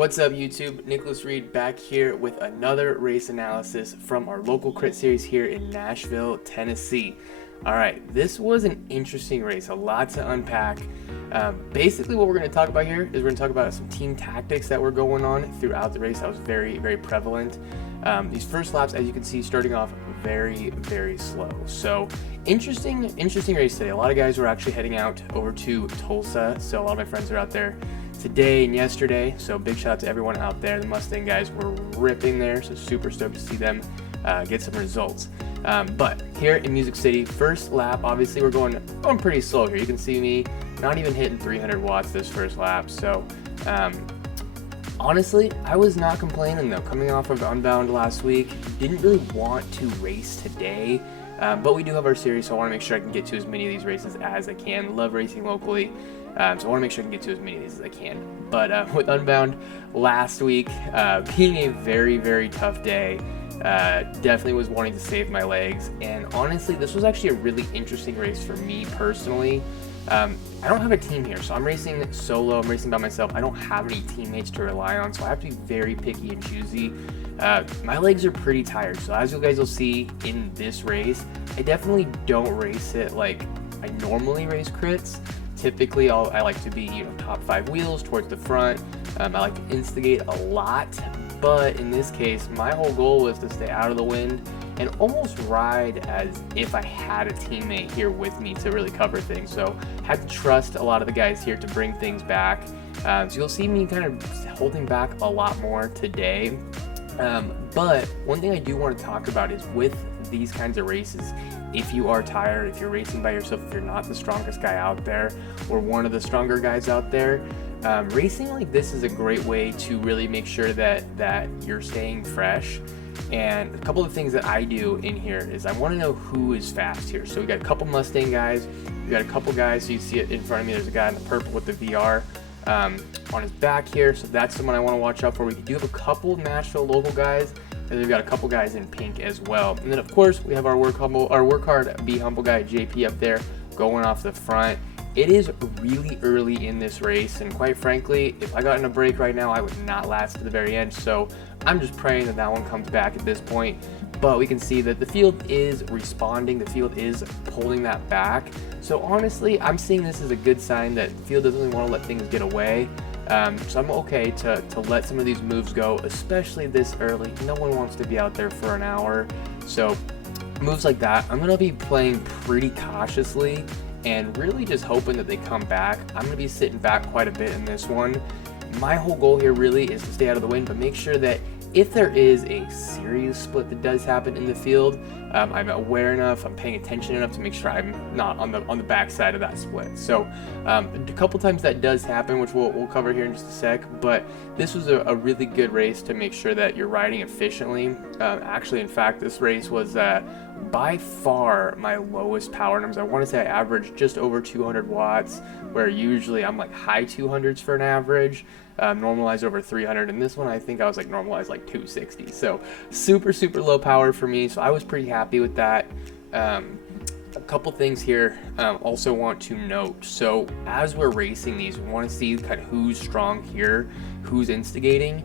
What's up YouTube? Nicholas Reed back here with another race analysis from our local crit series here in Nashville, Tennessee. Alright, this was an interesting race, a lot to unpack. Basically what we're going to talk about here is we're going to talk about some team tactics that were going on throughout the race that was very prevalent. These first laps, as you can see, starting off very slow. So interesting race today. A lot of guys were actually heading out over to Tulsa, so a lot of my friends are out there today and yesterday, so big shout out to everyone out there. The Mustang guys were ripping there, so super stoked to see them get some results. But here in Music City, first lap, obviously we're going pretty slow here. You can see me not even hitting 300 watts this first lap, so honestly, I was not complaining though. Coming off of Unbound last week, didn't really want to race today, but we do have our series, so I want to make sure I can get to as many of these races as I can. Love racing locally. So I want to make sure I can get to as many of these as I can. But with Unbound last week, being a very tough day, definitely was wanting to save my legs. And honestly, this was actually a really interesting race for me personally. I don't have a team here, so I'm racing solo, I'm racing by myself. I don't have any teammates to rely on, so I have to be very picky and choosy. My legs are pretty tired, so as you guys will see in this race, I definitely don't race it like I normally race crits. Typically, I like to be, top 5 wheels towards the front. I like to instigate a lot, but in this case, my whole goal was to stay out of the wind and almost ride as if I had a teammate here with me to really cover things. So I had to trust a lot of the guys here to bring things back. So you'll see me kind of holding back a lot more today. But one thing I do want to talk about is with these kinds of races, if you are tired, if you're racing by yourself, if you're not the strongest guy out there or one of the stronger guys out there, racing like this is a great way to really make sure that you're staying fresh. And a couple of things that I do in here is I want to know who is fast here. So we got a couple Mustang guys, we got a couple guys, so you see it in front of me, there's a guy in the purple with the VR on his back here, so that's someone I want to watch out for. We do have a couple Nashville local guys, and we've got a couple guys in pink as well. And then of course we have our work hard, be humble guy JP up there going off the front. It is really early in this race, and quite frankly, if I got in a break right now, I would not last to the very end. So I'm just praying that one comes back at this point. But we can see that the field is responding, the field is pulling that back. So honestly, I'm seeing this as a good sign that the field doesn't really want to let things get away. So I'm okay to let some of these moves go, especially this early. No one wants to be out there for an hour. So moves like that, I'm going to be playing pretty cautiously and really just hoping that they come back. I'm going to be sitting back quite a bit in this one. My whole goal here really is to stay out of the wind, but make sure that if there is a serious split that does happen in the field, I'm aware enough, I'm paying attention enough to make sure I'm not on the back side of that split. So a couple times that does happen, which we'll cover here in just a sec, but this was a really good race to make sure that you're riding efficiently. Actually, in fact, this race was by far my lowest power numbers. I want to say I averaged just over 200 watts, where usually I'm like high 200s for an average. Normalized over 300, and this one I think I was like normalized like 260, so super low power for me, so I was pretty happy with that. A couple things here also want to note. So as we're racing these, we want to see kind of who's strong here, who's instigating.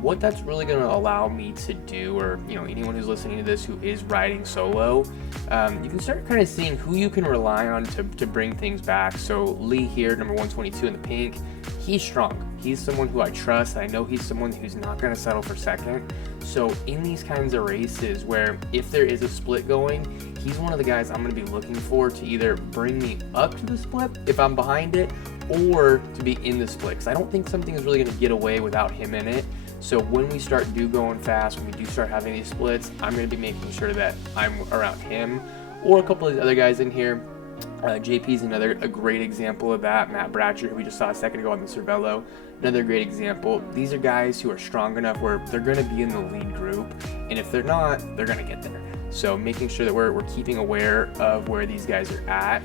What that's really going to allow me to do, or anyone who's listening to this who is riding solo, you can start kind of seeing who you can rely on to bring things back. So Lee here, number 122 in the pink, he's strong. He's someone who I trust. I know he's someone who's not going to settle for second. So in these kinds of races where if there is a split going, he's one of the guys I'm going to be looking for to either bring me up to the split if I'm behind it, or to be in the split, because I don't think something is really going to get away without him in it. So when we start going fast, when we do start having these splits, I'm going to be making sure that I'm around him or a couple of the other guys in here. JP's a great example of that. Matt Bratcher, who we just saw a second ago on the Cervelo, another great example. These are guys who are strong enough where they're going to be in the lead group, and if they're not, they're going to get there. So making sure that we're keeping aware of where these guys are at.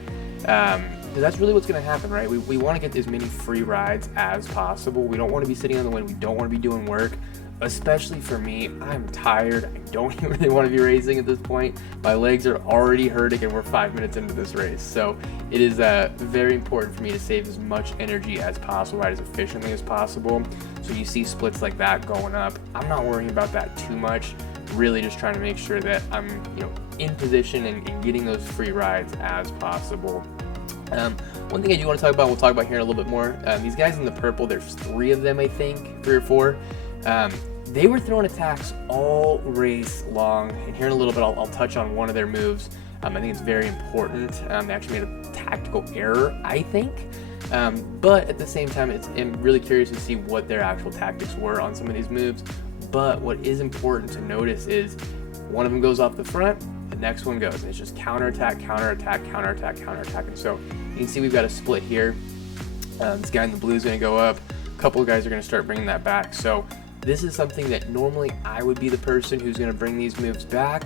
Because that's really what's going to happen, right? We want to get as many free rides as possible. We don't want to be sitting on the wind. We don't want to be doing work. Especially for me, I'm tired. I don't even really want to be racing at this point. My legs are already hurting and we're 5 minutes into this race. So it is very important for me to save as much energy as possible, ride as efficiently as possible. So you see splits like that going up. I'm not worrying about that too much. Really just trying to make sure that I'm in position and getting those free rides as possible. One thing I do want to talk about, we'll talk about here in a little bit more. These guys in the purple, there's 3 of them, I think, 3 or 4. They were throwing attacks all race long, and here in a little bit I'll touch on one of their moves. I think it's very important. They actually made a tactical error, I think, but at the same time I'm really curious to see what their actual tactics were on some of these moves. But what is important to notice is one of them goes off the front, the next one goes, and it's just counterattack, counterattack, counterattack, counterattack. And so you can see we've got a split here. This guy in the blue is going to go up. A couple of guys are going to start bringing that back. So this is something that normally I would be the person who's going to bring these moves back,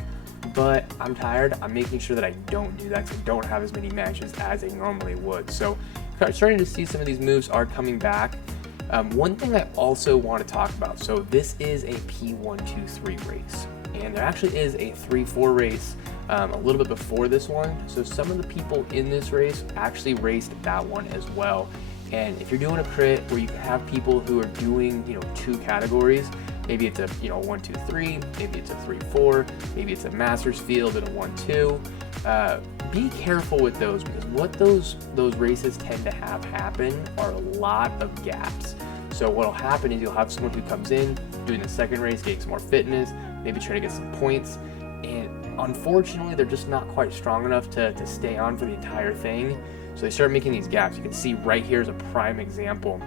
but I'm tired. I'm making sure that I don't do that, because I don't have as many matches as I normally would. So starting to see some of these moves are coming back. One thing I also want to talk about, so this is a P1-2-3 race, and there actually is a 3-4 race a little bit before this one. So some of the people in this race actually raced that one as well. And if you're doing a crit where you have people who are doing 2 categories, maybe it's a 1-2-3, maybe it's a 3-4, maybe it's a Masters field and a 1-2. Be careful with those, because what those races tend to have happen are a lot of gaps. So what'll happen is you'll have someone who comes in doing the second race, getting some more fitness, maybe try to get some points, and unfortunately they're just not quite strong enough to stay on for the entire thing. So they start making these gaps. You can see right here is a prime example.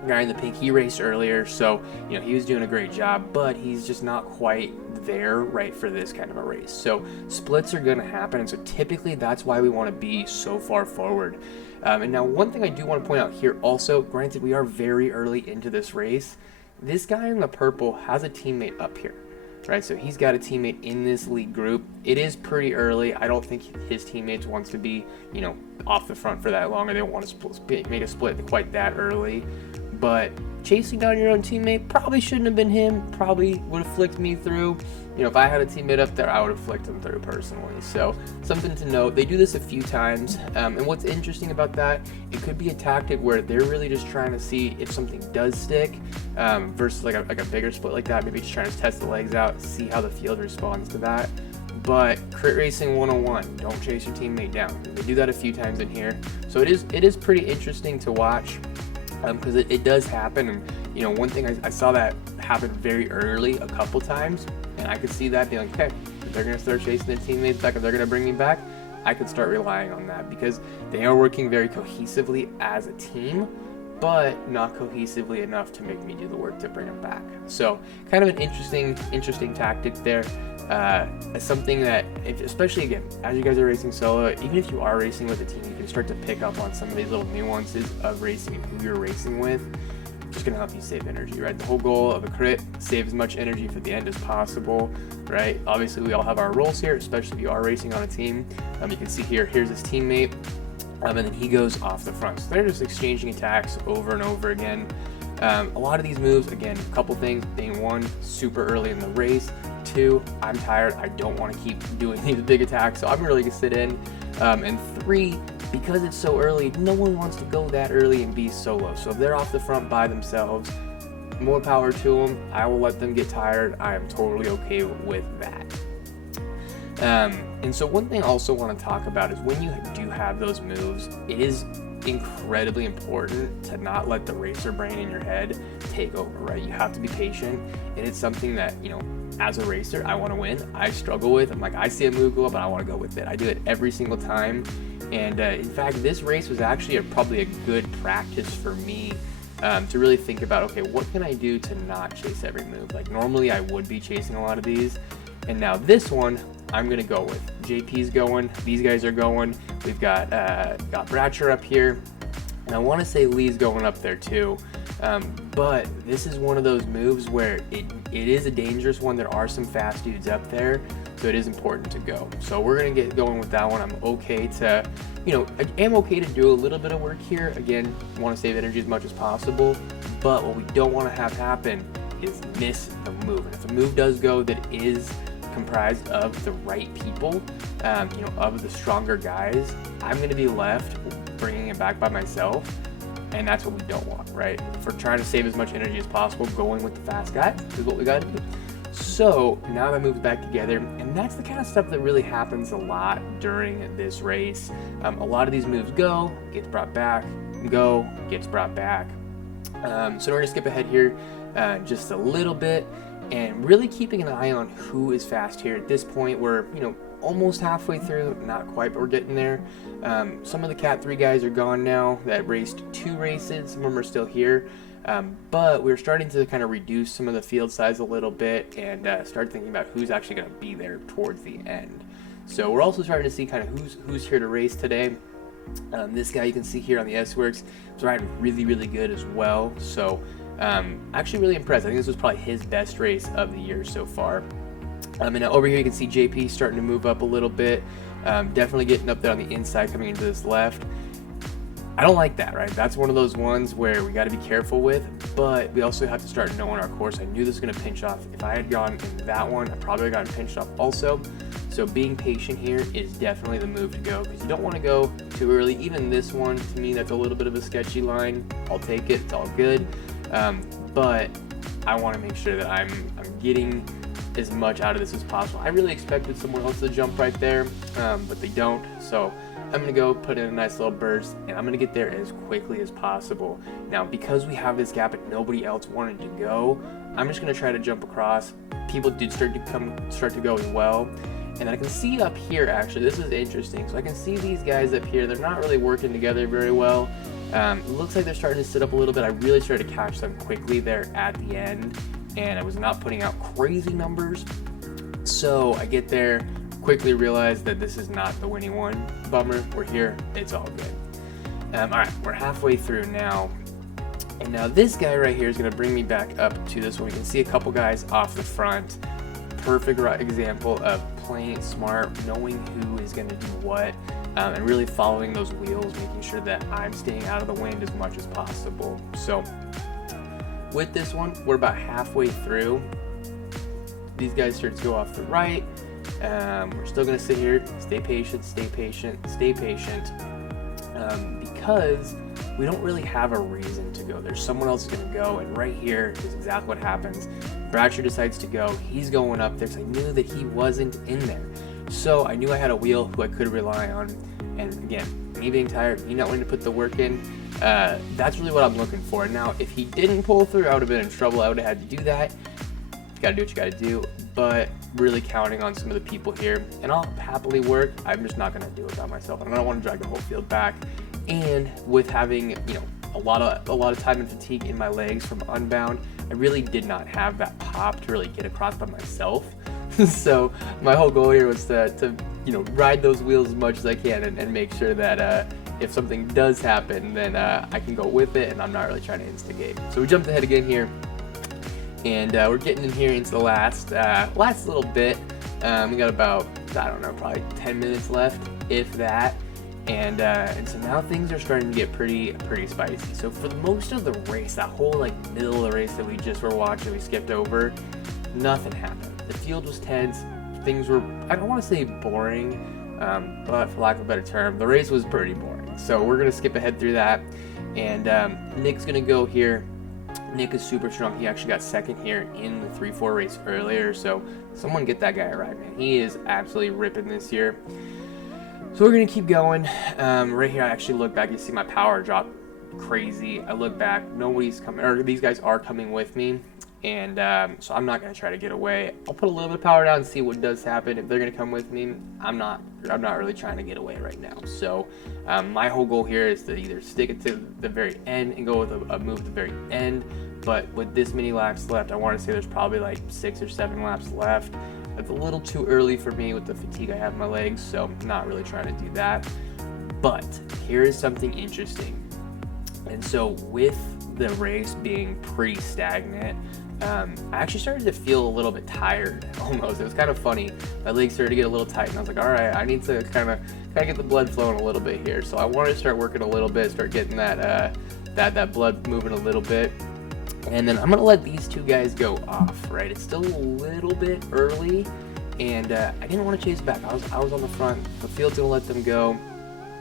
The guy in the pink, he raced earlier, so he was doing a great job, but he's just not quite there right for this kind of a race. So splits are going to happen, and so typically that's why we want to be so far forward. And now one thing I do want to point out here also, granted we are very early into this race, this guy in the purple has a teammate up here. Right, so he's got a teammate in this league group. It is pretty early. I don't think his teammates wants to be, off the front for that long, or they don't want to make a split quite that early. But chasing down your own teammate probably shouldn't have been him. Probably would have flicked me through. If I had a teammate up there, I would have flicked him through personally. So something to note. They do this a few times, and what's interesting about that, it could be a tactic where they're really just trying to see if something does stick, versus like a bigger split like that. Maybe just trying to test the legs out, see how the field responds to that. But crit racing 101, don't chase your teammate down. They do that a few times in here, so it is pretty interesting to watch, because it does happen. And one thing I saw that happen very early a couple times, and I could see that being like, okay, if they're going to start chasing their teammates back, if they're going to bring me back, I could start relying on that, because they are working very cohesively as a team, but not cohesively enough to make me do the work to bring them back. So kind of an interesting tactic there. Something that, especially again, as you guys are racing solo, even if you are racing with a team, you can start to pick up on some of these little nuances of racing and who you're racing with. Just gonna help you save energy, right? The whole goal of a crit, save as much energy for the end as possible, right? Obviously we all have our roles here, especially if you are racing on a team. You can see here's his teammate, and then he goes off the front. So they're just exchanging attacks over and over again. A lot of these moves, again, a couple things, being 1, super early in the race, 2, I'm tired, I don't want to keep doing these big attacks, so I'm really gonna sit in, and 3, because it's so early, no one wants to go that early and be solo. So if they're off the front by themselves, more power to them. I will let them get tired. I am totally okay with that. And so one thing I also want to talk about is when you do have those moves, it is incredibly important to not let the racer brain in your head take over, right? You have to be patient, and it's something that, as a racer, I want to win. I struggle with. I'm like, I see a move go up, and I want to go with it. I do it every single time. And in fact, this race was actually probably a good practice for me to really think about, okay, what can I do to not chase every move? Like normally I would be chasing a lot of these, and now this one I'm gonna go with. JP's going, these guys are going. We've got Bratcher up here, and I want to say Lee's going up there too. But this is one of those moves where it is a dangerous one. There are some fast dudes up there, so it is important to go. So we're gonna get going with that one. I'm okay to, I am okay to do a little bit of work here. Again, want to save energy as much as possible, but what we don't want to have happen is miss the move. And if a move does go that is comprised of the right people, of the stronger guys, I'm going to be left bringing it back by myself, and that's what we don't want, right? If we're trying to save as much energy as possible, going with the fast guy is what we got to do. So now that moves back together, and that's the kind of stuff that really happens a lot during this race. A lot of these moves go, gets brought back, go, gets brought back. So we're going to skip ahead here just a little bit, and really keeping an eye on who is fast here. At this point, we're, almost halfway through, not quite, but we're getting there. Some of the Cat 3 guys are gone now that raced 2 races. Some of them are still here. But we're starting to kind of reduce some of the field size a little bit and start thinking about who's actually going to be there towards the end. So we're also starting to see kind of who's here to race today. This guy you can see here on the S-Works is riding really, really good as well. So actually really impressed. I think this was probably his best race of the year so far. And now over here you can see JP starting to move up a little bit. Definitely getting up there on the inside, coming into this left. I don't like that, right? That's one of those ones where we got to be careful with, but we also have to start knowing our course. I knew this was going to pinch off. If I had gone in that one, I probably would have gotten pinched off also. So being patient here is definitely the move to go, because you don't want to go too early. Even this one, to me, that's a little bit of a sketchy line. I'll take it. It's all good. But I want to make sure that I'm getting as much out of this as possible. I really expected someone else to jump right there, but they don't. So I'm going to go put in a nice little burst, and I'm going to get there as quickly as possible. Now, because we have this gap and nobody else wanted to go, I'm just going to try to jump across. People did start to go as well. And I can see up here, actually, this is interesting. So I can see these guys up here. They're not really working together very well. It looks like they're starting to sit up a little bit. I really started to catch them quickly there at the end, and I was not putting out crazy numbers. So I get there, quickly realize that this is not the winning one. Bummer, we're here, it's all good. All right, we're halfway through now. And now this guy right here is gonna bring me back up to this one. You can see a couple guys off the front. Perfect example of playing it smart, knowing who is gonna do what, and really following those wheels, making sure that I'm staying out of the wind as much as possible. So with this one, we're about halfway through. These guys start to go off the right. We're still going to sit here, stay patient, because we don't really have a reason to go. There's someone else going to go, and right here is exactly what happens. Bradshaw decides to go. He's going up there, so I knew that he wasn't in there. So I knew I had a wheel who I could rely on. And again, me being tired, me not wanting to put the work in, that's really what I'm looking for. Now, if he didn't pull through, I would have been in trouble. I would have had to do that. You gotta do what you gotta do, but really counting on some of the people here, and I'll happily work. I'm just not gonna do it by myself, and I don't want to drag the whole field back. And with having a lot of time and fatigue in my legs from Unbound, I really did not have that pop to really get across by myself. So my whole goal here was to ride those wheels as much as I can and make sure that if something does happen, then I can go with it, and I'm not really trying to instigate. So we jumped ahead again here. And we're getting in here into the last little bit. We got about, I don't know, probably 10 minutes left, if that. And so now things are starting to get pretty spicy. So for the most of the race, that whole middle of the race that we just were watching, we skipped over, nothing happened. The field was tense. Things were, I don't want to say boring, but for lack of a better term, the race was pretty boring. So we're gonna skip ahead through that. And Nick's gonna go here. Nick is super strong. He actually got second here in the 3-4 race earlier. So someone get that guy a ride, man. He is absolutely ripping this year. So we're going to keep going. Right here, I actually look back. You see my power drop crazy. I look back. Nobody's coming, or these guys are coming with me. And so I'm not going to try to get away. I'll put a little bit of power down and see what does happen. If they're going to come with me, I'm not really trying to get away right now. So my whole goal here is to either stick it to the very end and go with a move at the very end. But with this many laps left, I want to say there's probably 6 or 7 laps left. It's a little too early for me with the fatigue I have in my legs, so I'm not really trying to do that. But here is something interesting. And so with the race being pretty stagnant, I actually started to feel a little bit tired almost. It was kind of funny. My legs started to get a little tight, and I was like, all right, I need to kind of get the blood flowing a little bit here. So I wanted to start working a little bit, start getting that blood moving a little bit. And then I'm going to let these two guys go off, right? It's still a little bit early, and I didn't want to chase back. I was on the front. The field's going to let them go.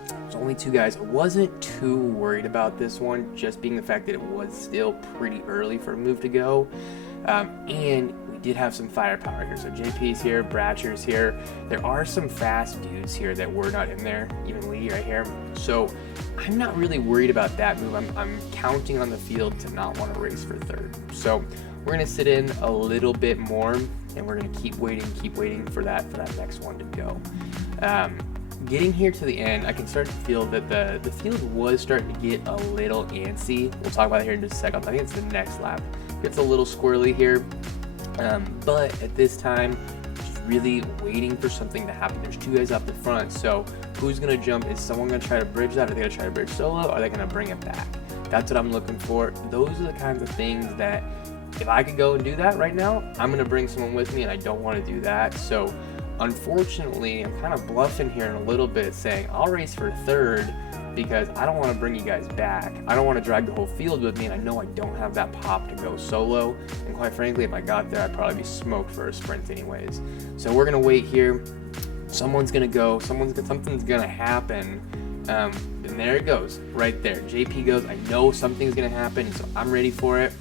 There's only two guys. I wasn't too worried about this one, just being the fact that it was still pretty early for a move to go. And we did have some firepower here. So JP's here, Bratcher's here. There are some fast dudes here that were not in there, even Lee right here. So I'm not really worried about that move. I'm counting on the field to not want to race for third. So we're going to sit in a little bit more, and we're going to keep waiting for that next one to go. Getting here to the end, I can start to feel that the field was starting to get a little antsy. We'll talk about it here in just a second. I think it's the next lap. It's a little squirrely here, but at this time, just really waiting for something to happen. There's two guys up the front, so who's going to jump? Is someone going to try to bridge that? Are they going to try to bridge solo? Or are they going to bring it back? That's what I'm looking for. Those are the kinds of things that if I could go and do that right now, I'm going to bring someone with me, and I don't want to do that. So unfortunately, I'm kind of bluffing here in a little bit, saying I'll race for third because I don't want to bring you guys back. I don't want to drag the whole field with me, and I know I don't have that pop to go solo. And quite frankly, if I got there, I'd probably be smoked for a sprint anyways. So we're going to wait here. Someone's going to go. Something's going to happen. And there it goes, right there. JP goes. I know something's going to happen, so I'm ready for it.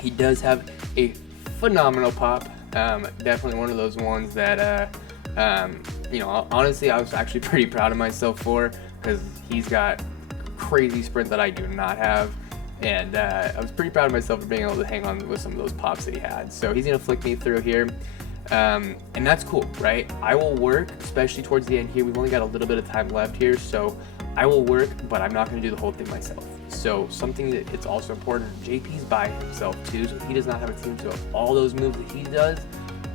He does have a phenomenal pop. Definitely one of those ones that, honestly, I was actually pretty proud of myself for, because he's got crazy sprint that I do not have, and I was pretty proud of myself for being able to hang on with some of those pops that he had. So he's going to flick me through here, and that's cool, right? I will work, especially towards the end here. We've only got a little bit of time left here, so I will work, but I'm not going to do the whole thing myself. So something that it's also important, JP's by himself too, so he does not have a team, so all those moves that he does,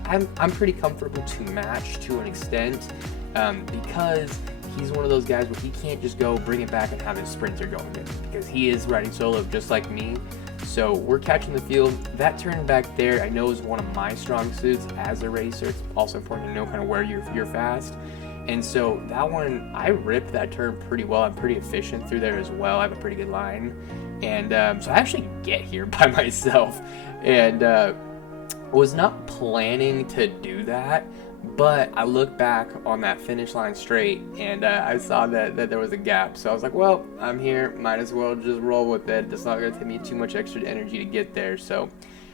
I'm pretty comfortable to match to an extent, because he's one of those guys where he can't just go bring it back and have his sprinter going in, because he is riding solo just like me. So we're catching the field. That turn back there I know is one of my strong suits as a racer. It's also important to know kind of where you're fast. And so that one, I ripped that turn pretty well. I'm pretty efficient through there as well. I have a pretty good line. And so I actually get here by myself. And was not planning to do that. But I looked back on that finish line straight, and I saw that there was a gap. So I was like, well, I'm here. Might as well just roll with it. It's not going to take me too much extra energy to get there. So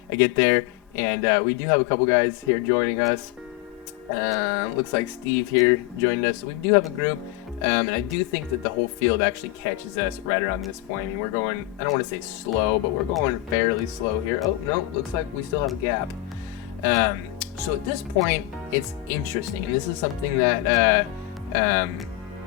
I get there, and we do have a couple guys here joining us. Looks like Steve here joined us. So we do have a group, and I do think that the whole field actually catches us right around this point. I mean, we're going, I don't want to say slow, but we're going fairly slow here. Oh, no, looks like we still have a gap. So at this point, it's interesting, and this is something that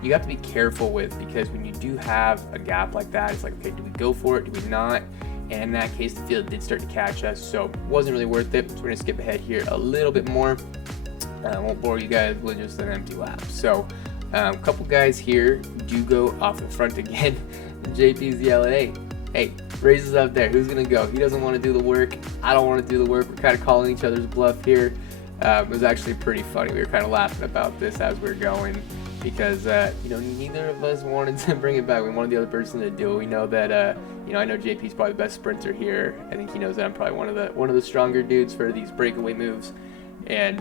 you have to be careful with, because when you do have a gap like that, it's like, okay, do we go for it? Do we not? And in that case, the field did start to catch us, so it wasn't really worth it. So we're going to skip ahead here a little bit more. I won't bore you guys with just an empty lap. So a couple guys here do go off the front again. JP's yelling, hey, raises up there. Who's going to go? He doesn't want to do the work. I don't want to do the work. We're kind of calling each other's bluff here. It was actually pretty funny. We were kind of laughing about this as we were going, because neither of us wanted to bring it back. We wanted the other person to do it. We know that I know JP's probably the best sprinter here. I think he knows that I'm probably one of the stronger dudes for these breakaway moves, and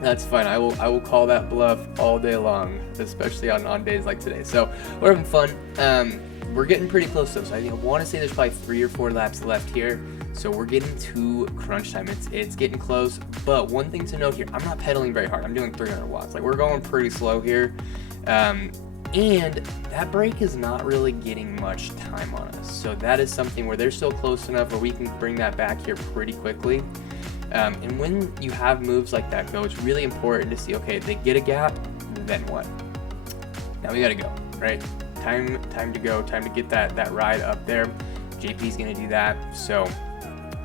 that's fine. I will call that bluff all day long, especially on days like today. So we're having fun. We're getting pretty close though. So I want to say there's probably 3 or 4 laps left here. So we're getting to crunch time. It's getting close. But one thing to note here, I'm not pedaling very hard. I'm doing 300 watts. Like, we're going pretty slow here. And that brake is not really getting much time on us. So that is something where they're still close enough where we can bring that back here pretty quickly. And when you have moves like that go, it's really important to see, okay, if they get a gap, then what? Now we got to go, right? Time to go, time to get that ride up there. JP's going to do that. So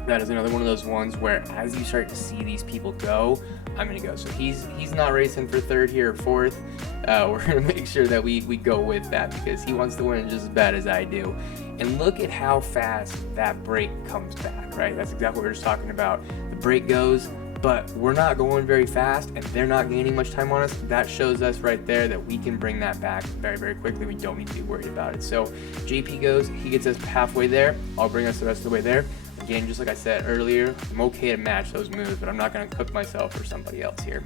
that is another one of those ones where as you start to see these people go, I'm going to go. So he's not racing for third here or fourth. We're going to make sure that we go with that, because he wants to win just as bad as I do. And look at how fast that brake comes back, right? That's exactly what we were just talking about. The brake goes, but we're not going very fast and they're not gaining much time on us. That shows us right there that we can bring that back very, very quickly. We don't need to be worried about it. So JP goes, he gets us halfway there. I'll bring us the rest of the way there. Again, just like I said earlier, I'm okay to match those moves, but I'm not gonna cook myself or somebody else here.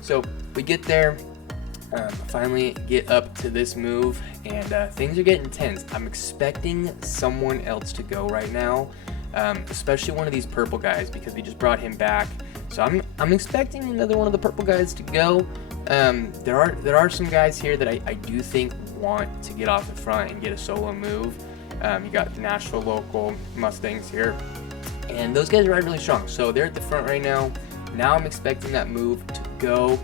So we get there, finally get up to this move, and things are getting tense. I'm expecting someone else to go right now, especially one of these purple guys, because we just brought him back. So I'm expecting another one of the purple guys to go. There are some guys here that I do think want to get off the front and get a solo move. You got the Nashville local Mustangs here, and those guys are riding really strong. So they're at the front right now. Now I'm expecting that move to go,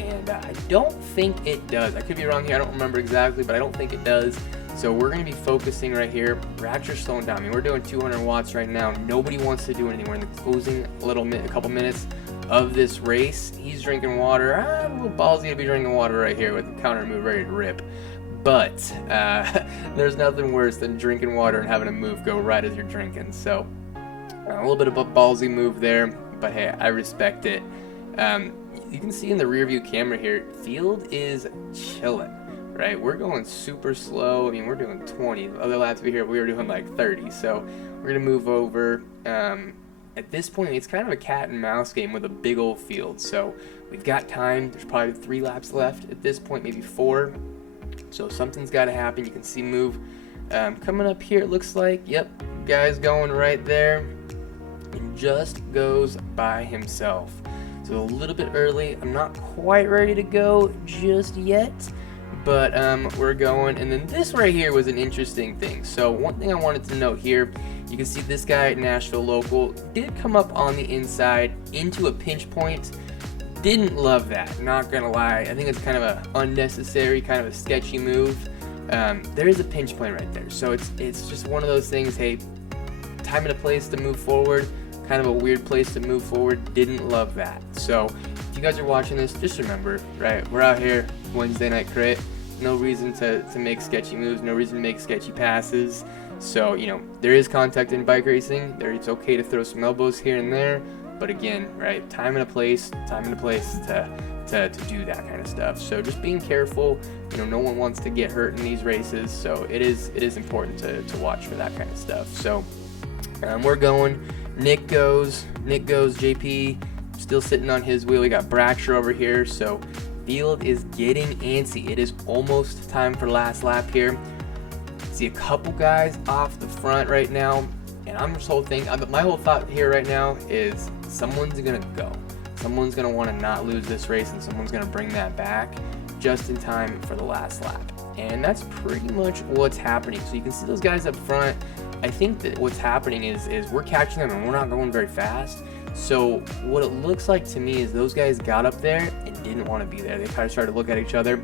and I don't think it does. I could be wrong here. I don't remember exactly, but I don't think it does. So we're going to be focusing right here. Ratcher's slowing down. I mean, we're doing 200 watts right now. Nobody wants to do anything. We're in the closing a couple minutes of this race. He's drinking water. I'm a little ballsy to be drinking water right here with the counter move ready to rip. But there's nothing worse than drinking water and having a move go right as you're drinking. So a little bit of a ballsy move there, but hey, I respect it. You can see in the rear view camera here, field is chilling, right? We're going super slow. I mean, we're doing 20. The other laps we were doing like 30. So we're gonna move over. At this point, it's kind of a cat and mouse game with a big old field. So we've got time. There's probably 3 laps left at this point, maybe 4. So something's got to happen. You can see move coming up here. It looks like, yep, guy's going right there, and just goes by himself. So a little bit early. I'm not quite ready to go just yet, but we're going. And then this right here was an interesting thing. So one thing I wanted to note here, you can see this guy, Nashville local, did come up on the inside into a pinch point. Didn't love that, not gonna lie. I think it's kind of a unnecessary, kind of a sketchy move. There is a pinch point right there, so it's just one of those things. Hey, time and a place to move forward, kind of a weird place to move forward. Didn't love that. So if you guys are watching this, just remember, right? We're out here Wednesday night crit. No reason to make sketchy moves. No reason to make sketchy passes. So there is contact in bike racing. It's okay to throw some elbows here and there. But again, right, time and a place to do that kind of stuff. So just being careful. No one wants to get hurt in these races, so it is important to watch for that kind of stuff. So we're going. Nick goes. JP still sitting on his wheel. We got Braxer over here. So field is getting antsy. It is almost time for last lap here. See a couple guys off the front right now. And my whole thought here right now is someone's going to go. Someone's going to want to not lose this race, and someone's going to bring that back just in time for the last lap. And that's pretty much what's happening. So you can see those guys up front. I think that what's happening is we're catching them and we're not going very fast. So what it looks like to me is those guys got up there and didn't want to be there. They kind of started to look at each other.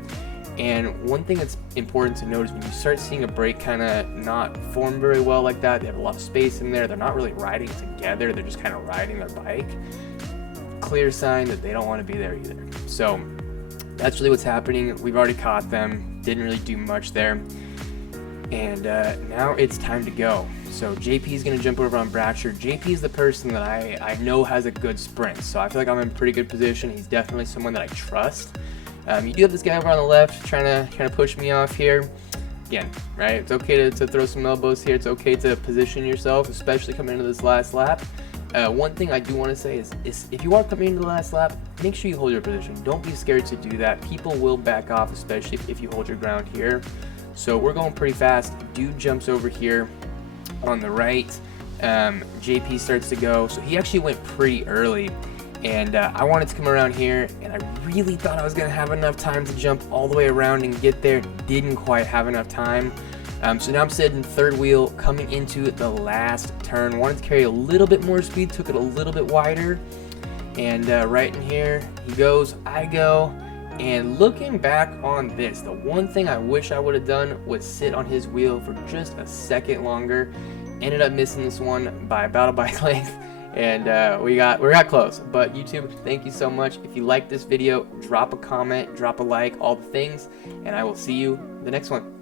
And one thing that's important to note is when you start seeing a brake kind of not form very well like that, they have a lot of space in there, they're not really riding together, they're just kind of riding their bike, clear sign that they don't want to be there either. So that's really what's happening. We've already caught them, didn't really do much there. And now it's time to go. So JP is going to jump over on Braxer. JP is the person that I know has a good sprint, so I feel like I'm in pretty good position. He's definitely someone that I trust. You do have this guy over on the left trying to push me off here. Again, right? It's okay to throw some elbows here. It's okay to position yourself, especially coming into this last lap. One thing I do want to say is if you are coming into the last lap, make sure you hold your position. Don't be scared to do that. People will back off, especially if you hold your ground here. So we're going pretty fast. Dude jumps over here on the right. JP starts to go. So he actually went pretty early. And I wanted to come around here, and I really thought I was going to have enough time to jump all the way around and get there. Didn't quite have enough time. So now I'm sitting third wheel coming into the last turn. Wanted to carry a little bit more speed, took it a little bit wider. And right in here, he goes, I go. And looking back on this, the one thing I wish I would have done was sit on his wheel for just a second longer. Ended up missing this one by about a bike length. And we got close. But YouTube, thank you so much. If you like this video, drop a comment, drop a like, all the things, and I will see you in the next one.